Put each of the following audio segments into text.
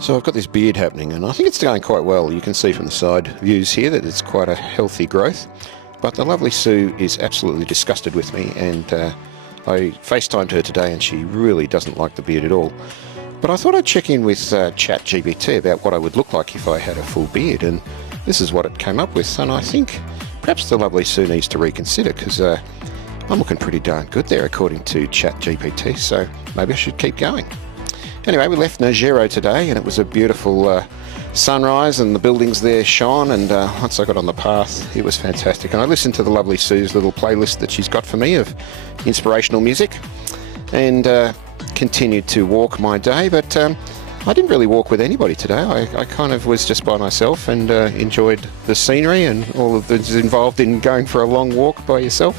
So I've got this beard happening and I think it's going quite well. You can see from the side views here that it's quite a healthy growth. But the lovely Sue is absolutely disgusted with me, and I FaceTimed her today and she really doesn't like the beard at all. But I thought I'd check in with ChatGPT about what I would look like if I had a full beard, and this is what it came up with. And I think perhaps the lovely Sue needs to reconsider, because I'm looking pretty darn good there according to ChatGPT, so maybe I should keep going. Anyway, we left Najero today and it was a beautiful sunrise and the buildings there shone, and once I got on the path it was fantastic. And I listened to the lovely Sue's little playlist that she's got for me of inspirational music, and continued to walk my day. But I didn't really walk with anybody today. I kind of was just by myself and enjoyed the scenery and all of that's involved in going for a long walk by yourself.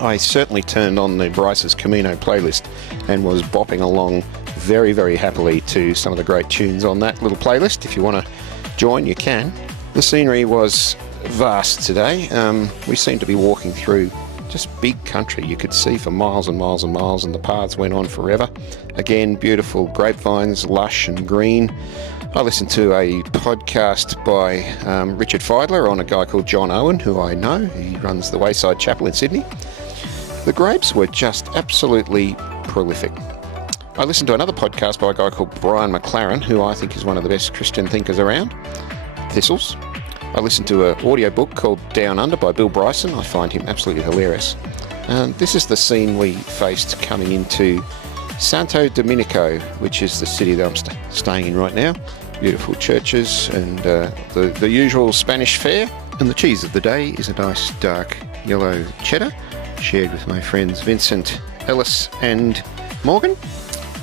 I certainly turned on the Bryce's Camino playlist and was bopping along very, very happily to some of the great tunes on that little playlist. If you want to join, you can. The scenery was vast today. We seemed to be walking through just big country. You could see for miles and miles and miles, and the paths went on forever. Again, beautiful grapevines, lush and green. I listened to a podcast by Richard Feidler on a guy called John Owen, who I know. He runs the Wayside Chapel in Sydney. The grapes were just absolutely prolific. I listened to another podcast by a guy called Brian McLaren, who I think is one of the best Christian thinkers around, Thistles. I listened to an audiobook called Down Under by Bill Bryson. I find him absolutely hilarious. This is the scene we faced coming into Santo Domingo, which is the city that I'm staying in right now. Beautiful churches and the usual Spanish fare. And the cheese of the day is a nice dark yellow cheddar, shared with my friends Vincent, Ellis and Morgan.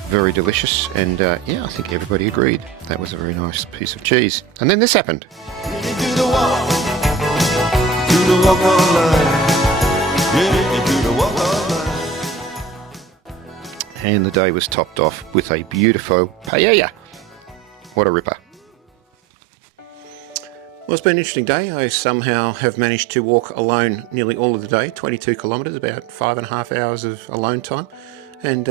Very delicious, and yeah, I think everybody agreed that was a very nice piece of cheese. And then this happened. And the day was topped off with a beautiful paella. What a ripper. Well, it's been an interesting day. I somehow have managed to walk alone nearly all of the day, 22 kilometres, about 5.5 hours of alone time. And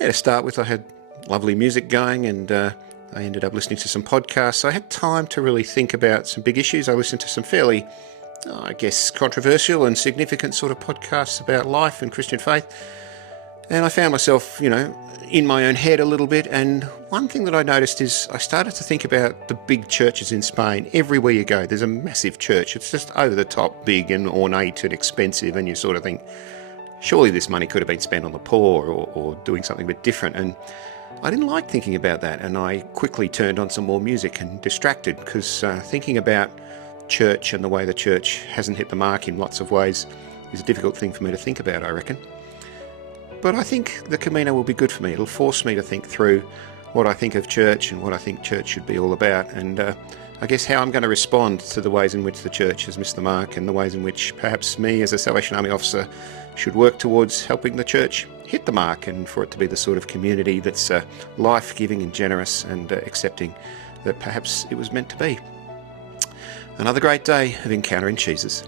yeah, to start with, I had lovely music going, and I ended up listening to some podcasts. So I had time to really think about some big issues. I listened to some fairly, I guess, controversial and significant sort of podcasts about life and Christian faith. And I found myself, in my own head a little bit. And one thing that I noticed is I started to think about the big churches in Spain. Everywhere you go, there's a massive church. It's just over the top, big and ornate and expensive. And you sort of think, surely this money could have been spent on the poor or doing something a bit different. And I didn't like thinking about that. And I quickly turned on some more music and distracted, because thinking about church and the way the church hasn't hit the mark in lots of ways is a difficult thing for me to think about, I reckon. But I think the Camino will be good for me. It'll force me to think through what I think of church and what I think church should be all about. And I guess how I'm going to respond to the ways in which the church has missed the mark, and the ways in which perhaps me as a Salvation Army officer should work towards helping the church hit the mark, and for it to be the sort of community that's life-giving and generous and accepting that perhaps it was meant to be. Another great day of encountering Jesus.